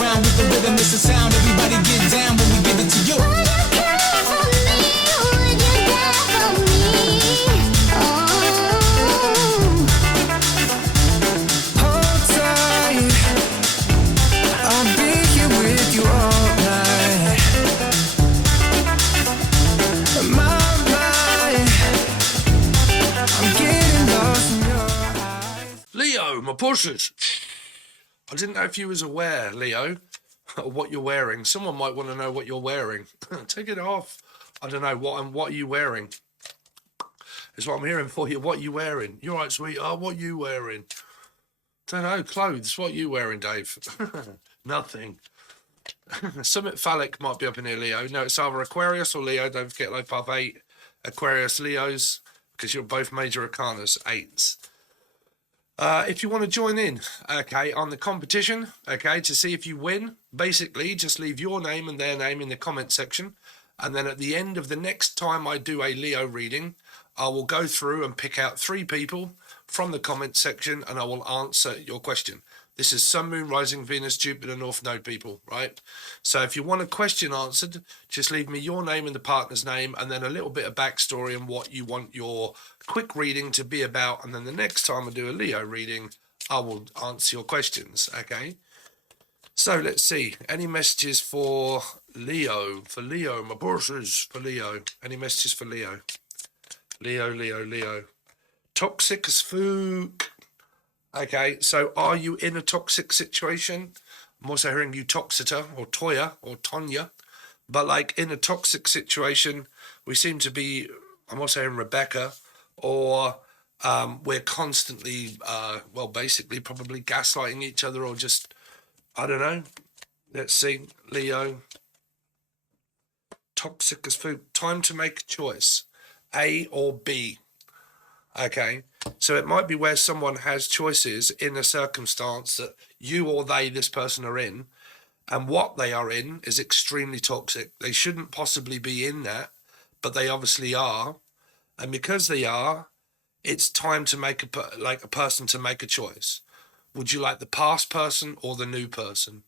around with the rhythm, it's a sound. Everybody get down when we give it to you. Would you care for me? Would you care for me? Hold tight, I'll be here with you all night. My mind, I'm getting lost in your eyes. Leo, my pushes. I didn't know if you was aware, Leo, of what you're wearing. Someone might want to know what you're wearing. Take it off. I don't know. What are you wearing? Is what I'm hearing for you. What are you wearing? You're right, sweetheart. What are you wearing? Don't know. Clothes. What are you wearing, Dave? Nothing. Summit Phallic might be up in here, Leo. No, it's either Aquarius or Leo. Don't forget, low path 8. Aquarius, Leos, because you're both major arcanas, 8s. If you want to join in, okay, on the competition, okay, to see if you win, basically just leave your name and their name in the comment section. And then at the end of the next time I do a Leo reading, I will go through and pick out 3 people from the comment section and I will answer your question. This is Sun, Moon, Rising, Venus, Jupiter, North Node people, right? So if you want a question answered, just leave me your name and the partner's name and then a little bit of backstory and what you want your quick reading to be about. And then the next time I do a Leo reading, I will answer your questions, okay? So let's see. Any messages for Leo? For Leo, my brushes for Leo. Any messages for Leo? Leo. Toxic as fuck. Okay, so are you in a toxic situation? I'm also hearing you Toxita or Toya or Tonya. But like in a toxic situation, we seem to be, I'm also hearing Rebecca, or we're constantly, well, basically probably gaslighting each other or just, I don't know. Let's see, Leo. Toxic as food. Time to make a choice. A or B. Okay, so it might be where someone has choices in a circumstance that you or they, this person, are in, and what they are in is extremely toxic. They shouldn't possibly be in that, but they obviously are, and because they are, it's time to make a person to make a choice. Would you like the past person or the new person,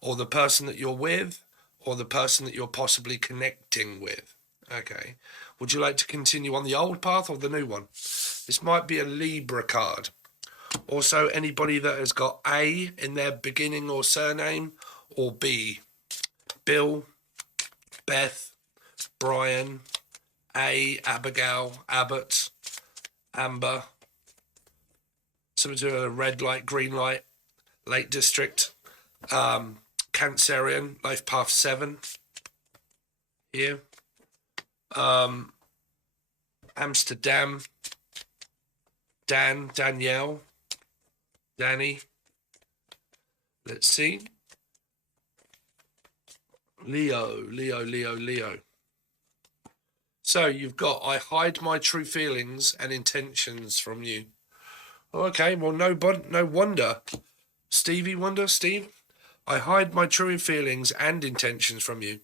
or the person that you're with, or the person that you're possibly connecting with? Okay. Would you like to continue on the old path or the new one? This might be a Libra card. Also, anybody that has got A in their beginning or surname, or B. Bill, Beth, Brian, A, Abigail, Abbott, Amber. Something to do with a red light, green light, Lake District. Cancerian, life path 7. Here. Amsterdam, Dan, Danielle, Danny. Let's see. Leo. So you've got, I hide my true feelings and intentions from you. Okay, well, no wonder. Steve, I hide my true feelings and intentions from you.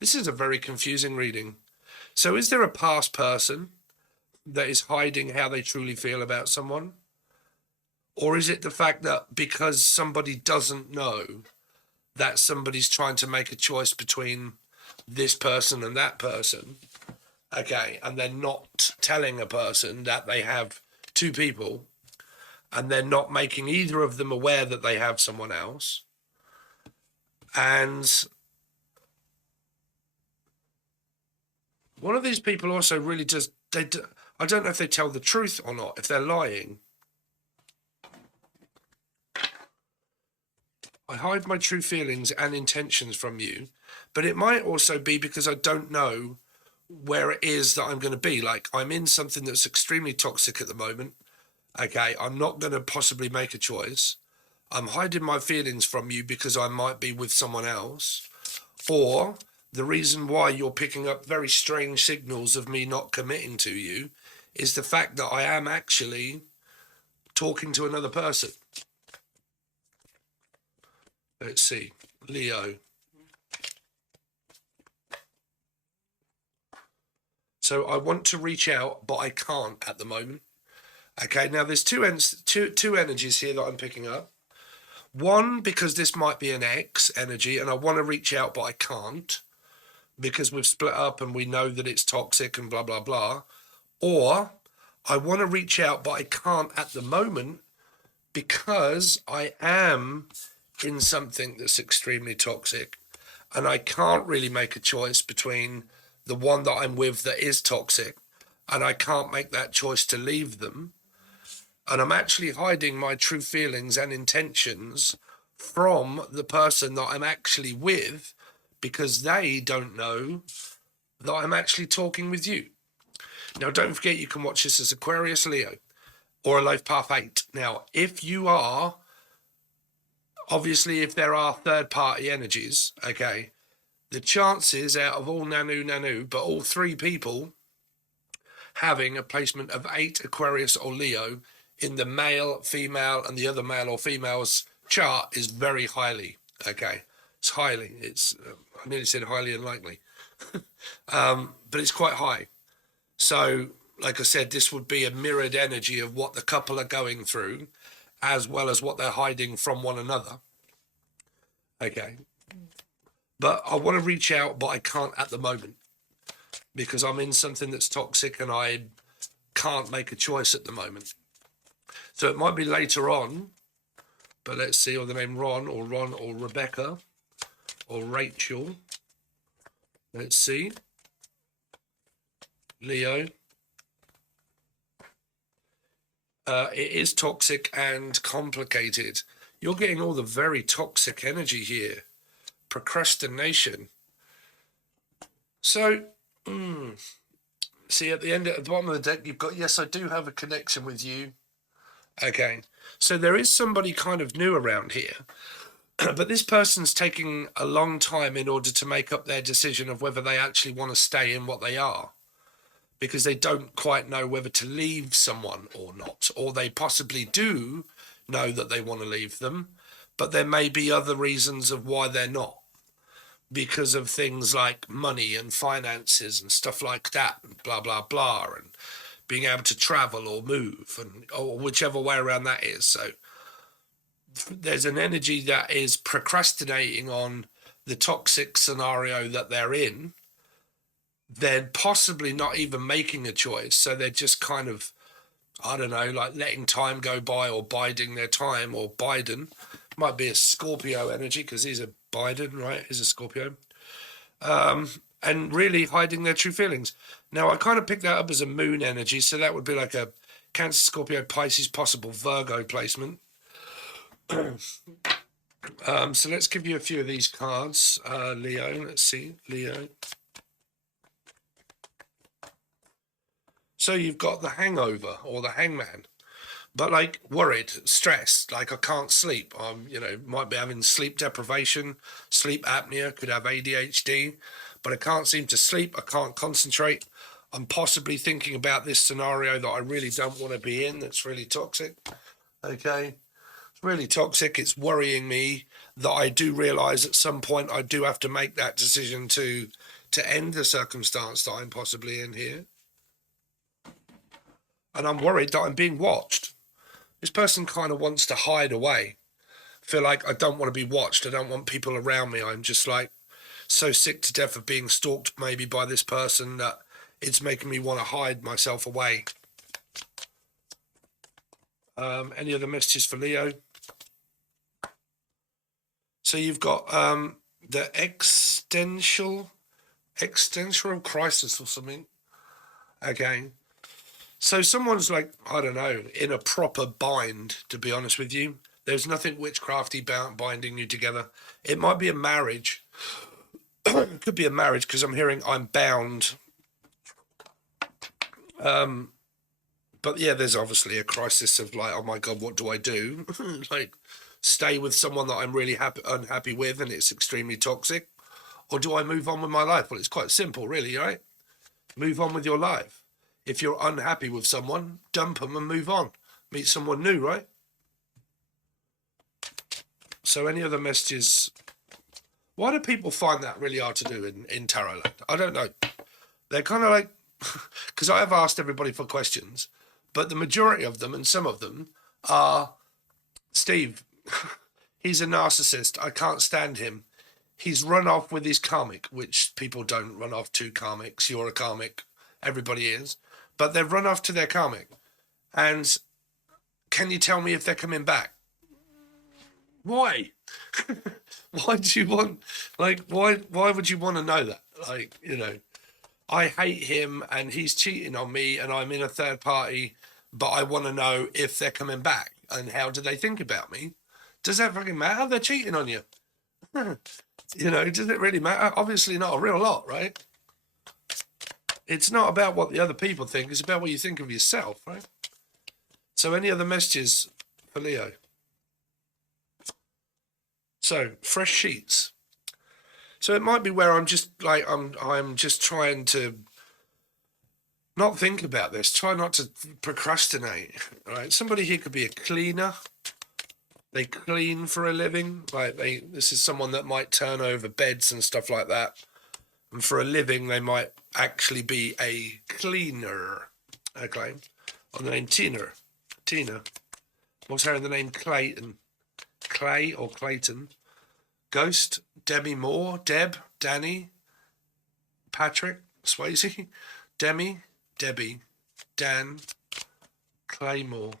This is a very confusing reading. So is there a past person that is hiding how they truly feel about someone? Or is it the fact that because somebody doesn't know that somebody's trying to make a choice between this person and that person, okay, and they're not telling a person that they have 2 people, and they're not making either of them aware that they have someone else, and one of these people also really just, I don't know if they tell the truth or not, if they're lying. I hide my true feelings and intentions from you, but it might also be because I don't know where it is that I'm going to be. Like, I'm in something that's extremely toxic at the moment. Okay, I'm not going to possibly make a choice. I'm hiding my feelings from you because I might be with someone else. Or the reason why you're picking up very strange signals of me not committing to you is the fact that I am actually talking to another person. Let's see. Leo. So I want to reach out, but I can't at the moment. Okay, now there's two energies here that I'm picking up. One, because this might be an ex energy and I want to reach out, but I can't because we've split up and we know that it's toxic and blah, blah, blah. Or I want to reach out, but I can't at the moment because I am in something that's extremely toxic and I can't really make a choice between the one that I'm with that is toxic, and I can't make that choice to leave them. And I'm actually hiding my true feelings and intentions from the person that I'm actually with because they don't know that I'm actually talking with you. Now, don't forget you can watch this as Aquarius, Leo, or a Life Path 8. Now, if you are, obviously, if there are third-party energies, okay, the chances out of all Nanu, but all three people having a placement of 8 Aquarius or Leo in the male, female, and the other male or female's chart is very highly, okay? It's highly, I nearly said highly unlikely, but it's quite high. So, like I said, this would be a mirrored energy of what the couple are going through, as well as what they're hiding from one another, okay? But I want to reach out, but I can't at the moment because I'm in something that's toxic and I can't make a choice at the moment. So it might be later on, but let's see, or the name Ron or Rebecca or Rachel. Let's see. Leo. It is toxic and complicated. You're getting all the very toxic energy here. Procrastination. So, see, at the bottom of the deck, you've got, yes, I do have a connection with you. Okay, so there is somebody kind of new around here, but this person's taking a long time in order to make up their decision of whether they actually want to stay in what they are, because they don't quite know whether to leave someone or not, or they possibly do know that they want to leave them, but there may be other reasons of why they're not, because of things like money and finances and stuff like that, and blah, blah, blah, and being able to travel or move, and or whichever way around that is. So there's an energy that is procrastinating on the toxic scenario that they're in. They're possibly not even making a choice. So they're just kind of, I don't know, like letting time go by or biding their time, or Biden. Might be a Scorpio energy because he's a Biden, right? He's a Scorpio. And really hiding their true feelings. Now, I kind of picked that up as a moon energy, so that would be like a Cancer, Scorpio, Pisces, possible Virgo placement. So let's give you a few of these cards. Leo, let's see, Leo. So you've got the hangover or the hangman, but like worried, stressed, like I can't sleep. Might be having sleep deprivation, sleep apnea, could have ADHD, but I can't seem to sleep. I can't concentrate. I'm possibly thinking about this scenario that I really don't want to be in. That's really toxic. Okay. It's really toxic. It's worrying me that I do realize at some point I do have to make that decision to end the circumstance that I'm possibly in here. And I'm worried that I'm being watched. This person kind of wants to hide away. I feel like I don't want to be watched. I don't want people around me. I'm just like so sick to death of being stalked maybe by this person that it's making me want to hide myself away. Any other messages for Leo? So you've got the existential crisis or something. Okay. So someone's like, I don't know, in a proper bind, to be honest with you. There's nothing witchcrafty binding you together. It might be a marriage. It could be a marriage because I'm hearing I'm bound. But yeah, there's obviously a crisis of like, oh my God, what do I do? Like, stay with someone that I'm really unhappy with and it's extremely toxic? Or do I move on with my life? Well, it's quite simple, really, right? Move on with your life. If you're unhappy with someone, dump them and move on. Meet someone new, right? So any other messages? Why do people find that really hard to do in Tarot Land? I don't know. They're kind of like, because I have asked everybody for questions, but the majority of them and some of them are, Steve, He's a narcissist. I can't stand him. He's run off with his karmic, which people don't run off to karmics. You're a karmic. Everybody is. But they've run off to their karmic. And can you tell me if they're coming back? Why? Why do you want, why would you want to know that? I hate him and he's cheating on me and I'm in a third party, but I want to know if they're coming back and how do they think about me? Does that fucking matter? They're cheating on you. Does it really matter? Obviously not a real lot, right? It's not about what the other people think. It's about what you think of yourself, right? So any other messages for Leo? So fresh sheets. So it might be where I'm just like, I'm just trying to not think about this. Try not to procrastinate, right? Somebody here could be a cleaner. They clean for a living. This is someone that might turn over beds and stuff like that. And for a living, they might actually be a cleaner. Okay. Or the name Tina. What's her in the name Clayton? Clay or Clayton. Ghost, Demi Moore, Deb, Danny, Patrick, Swayze, Demi, Debbie, Dan, Claymore,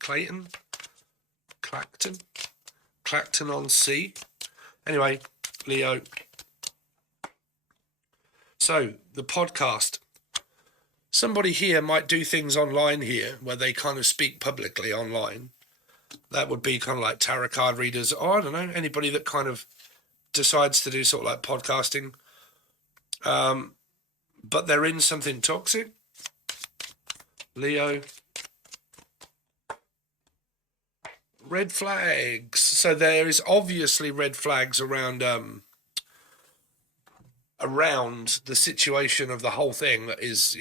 Clayton, Clacton on C. Anyway, Leo. So, the podcast. Somebody here might do things online here where they kind of speak publicly online. That would be kind of like tarot card readers, or I don't know, anybody that kind of decides to do sort of like podcasting. But they're in something toxic. Leo. Red flags. So there is obviously red flags around the situation of the whole thing that is,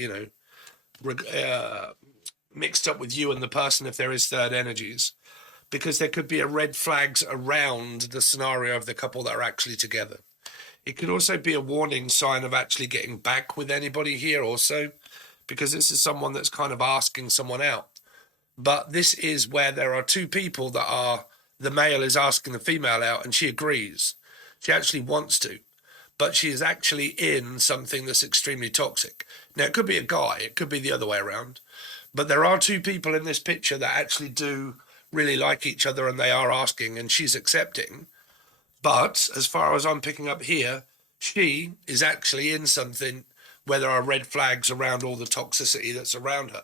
mixed up with you and the person if there is third energies. Because there could be a red flags around the scenario of the couple that are actually together. It could also be a warning sign of actually getting back with anybody here also, because this is someone that's kind of asking someone out. But this is where there are two people that are, the male is asking the female out and she agrees. She actually wants to, but she is actually in something that's extremely toxic. Now, it could be a guy, it could be the other way around, but there are two people in this picture that actually do really like each other and they are asking and she's accepting. But as far as I'm picking up here, she is actually in something where there are red flags around all the toxicity that's around her.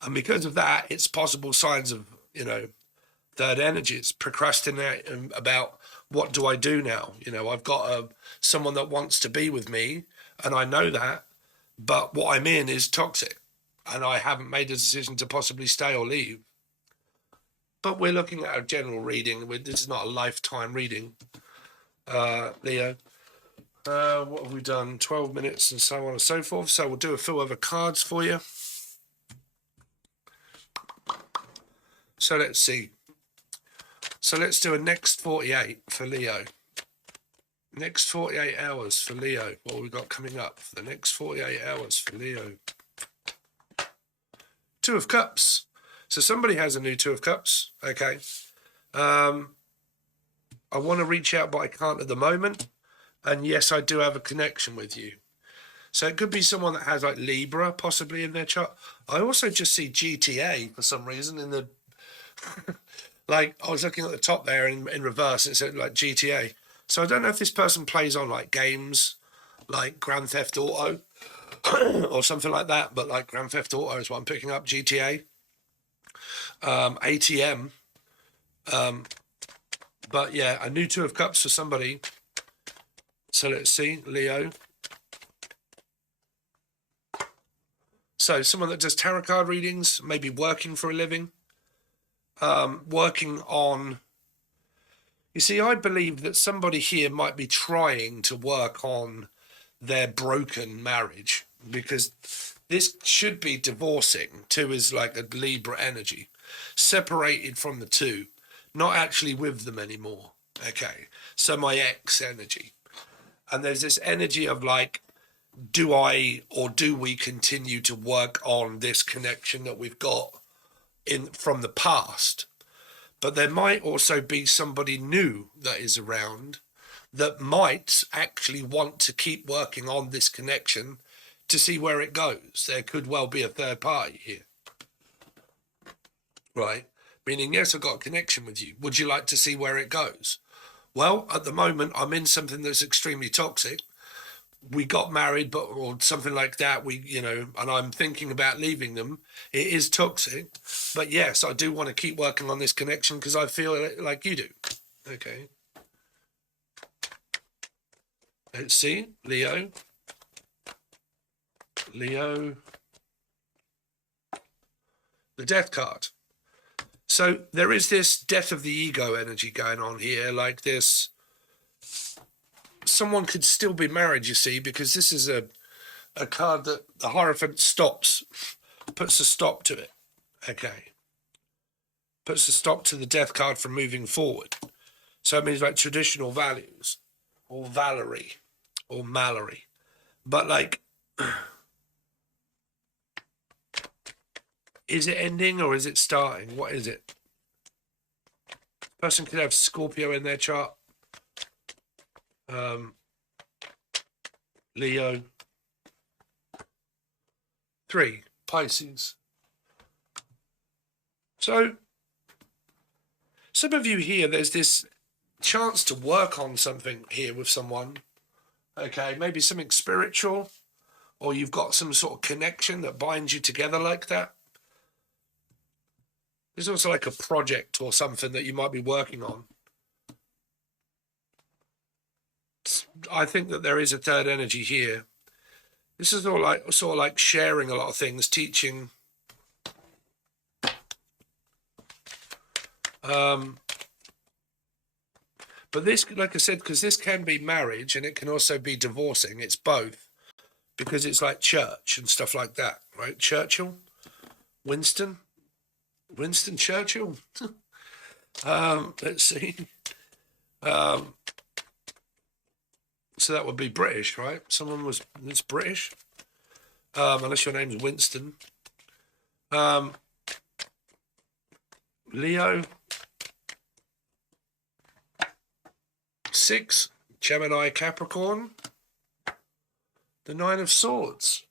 And because of that, it's possible signs of, third energies, procrastinating about what do I do now? I've got someone that wants to be with me and I know that, but what I'm in is toxic and I haven't made a decision to possibly stay or leave. But we're looking at a general reading. This is not a lifetime reading, Leo. What have we done? 12 minutes and so on and so forth. So we'll do a few other cards for you. So let's see. So let's do a next 48 for Leo. Next 48 hours for Leo. What have we got coming up for the next 48 hours for Leo? Two of Cups. So somebody has a new Two of Cups. Okay. I want to reach out, but I can't at the moment. And yes, I do have a connection with you. So it could be someone that has like Libra possibly in their chart. I also just see GTA for some reason in the... like I was looking at the top there in reverse. It said like GTA. So I don't know if this person plays on like games like Grand Theft Auto or something like that. But like Grand Theft Auto is what I'm picking up. GTA. ATM. But yeah, a new Two of Cups for somebody. So let's see, Leo. So someone that does tarot card readings, maybe working for a living, working on... You see, I believe that somebody here might be trying to work on their broken marriage because this should be divorcing. Two is like a Libra energy, separated from the two, not actually with them anymore. Okay, so my ex energy. And there's this energy of like, do I or do we continue to work on this connection that we've got in from the past? But there might also be somebody new that is around that might actually want to keep working on this connection to see where it goes. There could well be a third party here. Right? Meaning, yes, I've got a connection with you. Would you like to see where it goes? Well, at the moment, I'm in something that's extremely toxic. We got married, but or something like that. And I'm thinking about leaving them. It is toxic, but yes, I do want to keep working on this connection because I feel like you do. Okay. Let's see, Leo, the Death card. So there is this death of the ego energy going on here, like this. Someone could still be married, you see, because this is a card that the Hierophant stops, puts a stop to it. Okay. Puts a stop to the Death card from moving forward. So it means like traditional values, or Valerie, or Mallory. But like, is it ending or is it starting? What is it? Person could have Scorpio in their chart. Leo. 3, Pisces. So, some of you here, there's this chance to work on something here with someone. Okay, maybe something spiritual, or you've got some sort of connection that binds you together like that. There's also like a project or something that you might be working on. I think that there is a third energy here. This is all like sort of like sharing a lot of things, teaching. But this, like I said, because this can be marriage and it can also be divorcing. It's both, because it's like church and stuff like that, right? Churchill, Winston Churchill. Let's see. So that would be British, right? That's British, unless your name's Winston. Leo. 6, Gemini, Capricorn. The 9 of Swords.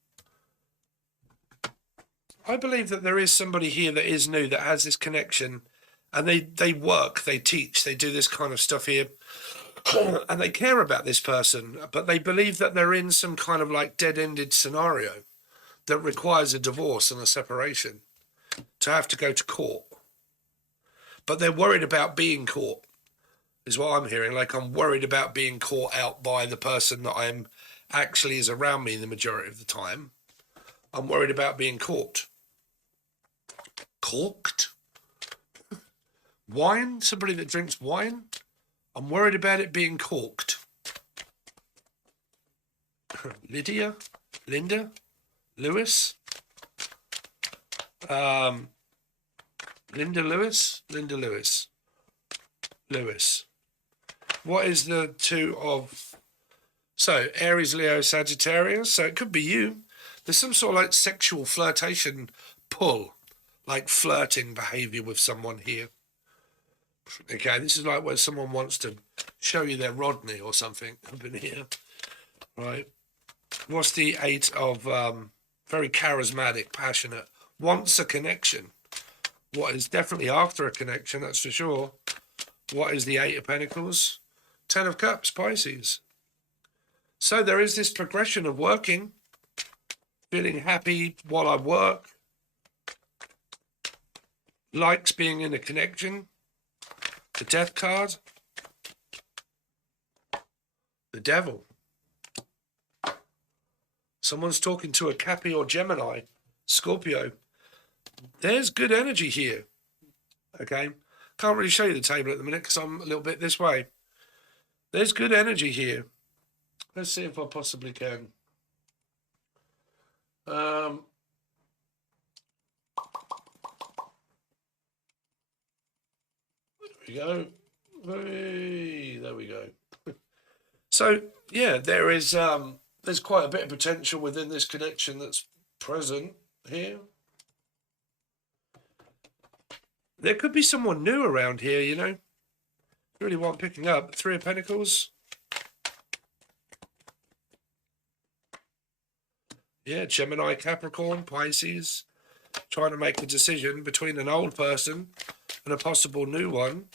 I believe that there is somebody here that is new, that has this connection, and they work, they teach, they do this kind of stuff here. And they care about this person, but they believe that they're in some kind of like dead-ended scenario that requires a divorce and a separation, to have to go to court. But they're worried about being caught, is what I'm hearing. Like, I'm worried about being caught out by the person that I'm actually is around me the majority of the time. I'm worried about being caught. Corked? Wine? Somebody that drinks wine? I'm worried about it being corked. Linda, Lewis. Linda Lewis. What is the 2 of? So Aries, Leo, Sagittarius. So it could be you. There's some sort of like sexual flirtation pull, like flirting behavior with someone here. Okay, this is like when someone wants to show you their Rodney or something up in here, right? What's the 8 of? Very charismatic, passionate, wants a connection. What is definitely after a connection, that's for sure. What is the 8 of Pentacles? 10 of Cups, Pisces. So there is this progression of working, feeling happy while I work, likes being in a connection. The Death card. The Devil. Someone's talking to a Cappy or Gemini, Scorpio. There's good energy here. Okay. Can't really show you the table at the minute because I'm a little bit this way. There's good energy here. Let's see if I possibly can. There we go. Hey, there we go. So yeah, there's quite a bit of potential within this connection that's present here. There could be someone new around here, you know. Really what I'm picking up. 3 of Pentacles. Yeah, Gemini, Capricorn, Pisces. Trying to make a decision between an old person and a possible new one.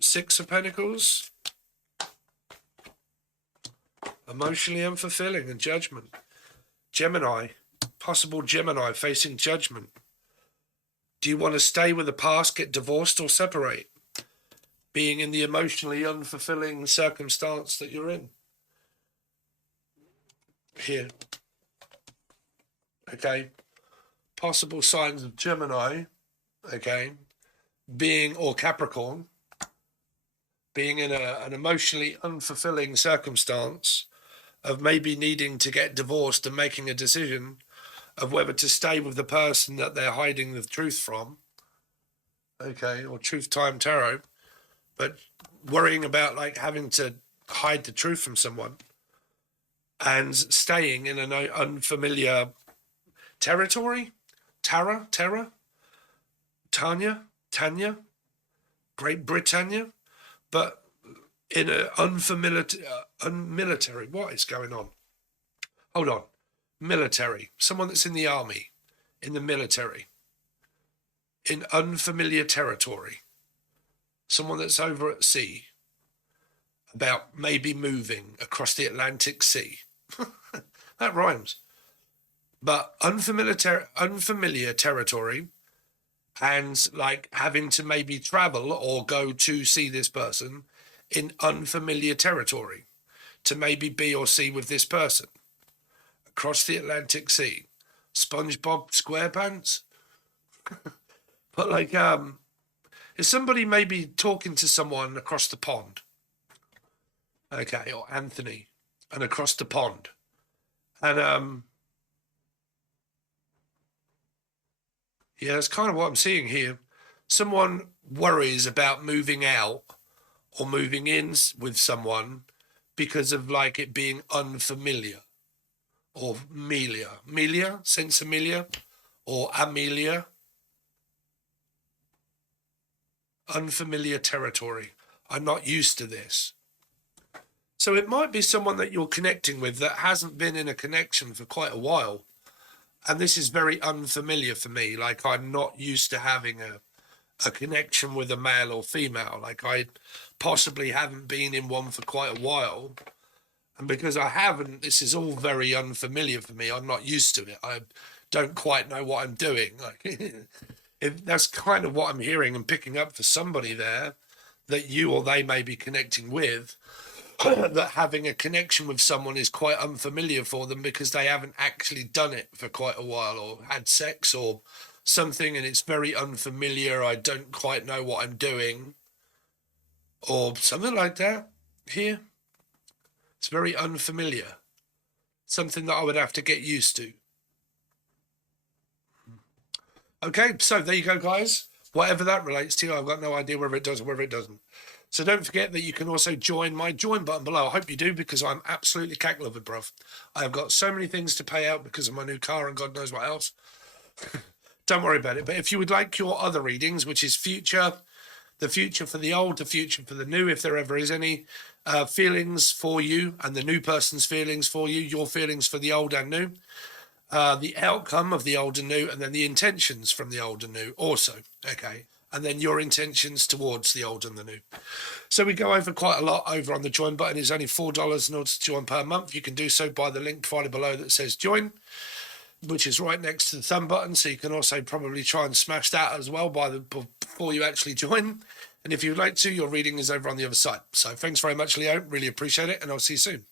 6 of Pentacles. Emotionally unfulfilling and judgment. Gemini. Possible Gemini facing judgment. Do you want to stay with the past, get divorced, or separate? Being in the emotionally unfulfilling circumstance that you're in. Here. Okay. Possible signs of Gemini. Okay. Being, or Capricorn. Being in an emotionally unfulfilling circumstance of maybe needing to get divorced and making a decision of whether to stay with the person that they're hiding the truth from, okay, or truth time tarot, but worrying about like having to hide the truth from someone and staying in an unfamiliar territory, Tanya, Great Britannia, but in an unmilitary, what is going on? Hold on. Military, someone that's in the army, in the military, in unfamiliar territory, someone that's over at sea, about maybe moving across the Atlantic Sea. That rhymes. But unfamiliar territory, and like having to maybe travel or go to see this person in unfamiliar territory to maybe be or see with this person. Across the Atlantic Sea. SpongeBob SquarePants. But like, is somebody maybe talking to someone across the pond? Okay, or Anthony, and across the pond. And yeah, that's kind of what I'm seeing here. Someone worries about moving out or moving in with someone because of like it being unfamiliar. Or Melia, Sensimilia, or Amelia. Unfamiliar territory. I'm not used to this. So it might be someone that you're connecting with that hasn't been in a connection for quite a while. And this is very unfamiliar for me. Like I'm not used to having a connection with a male or female. Like I possibly haven't been in one for quite a while. And because I haven't, this is all very unfamiliar for me. I'm not used to it. I don't quite know what I'm doing. Like, that's kind of what I'm hearing and picking up for somebody there that you or they may be connecting with, that having a connection with someone is quite unfamiliar for them because they haven't actually done it for quite a while or had sex or something, and it's very unfamiliar. I don't quite know what I'm doing or something like that here. It's very unfamiliar. Something that I would have to get used to. Okay, so there you go, guys. Whatever that relates to, I've got no idea whether it does or whether it doesn't. So don't forget that you can also join my join button below. I hope you do, because I'm absolutely cack-lovered, bruv. I have got so many things to pay out because of my new car and God knows what else. Don't worry about it. But if you would like your other readings, which is future, the future for the old, the future for the new, if there ever is any, feelings for you and the new person's feelings for you, your feelings for the old and new, the outcome of the old and new, and then the intentions from the old and new also, okay? And then your intentions towards the old and the new. So we go over quite a lot over on the join button. It's only $4 in order to join per month. You can do so by the link provided below that says join, which is right next to the thumb button. So you can also probably try and smash that as well before you actually join. And if you'd like to, your reading is over on the other side. So thanks very much, Leo. Really appreciate it. And I'll see you soon.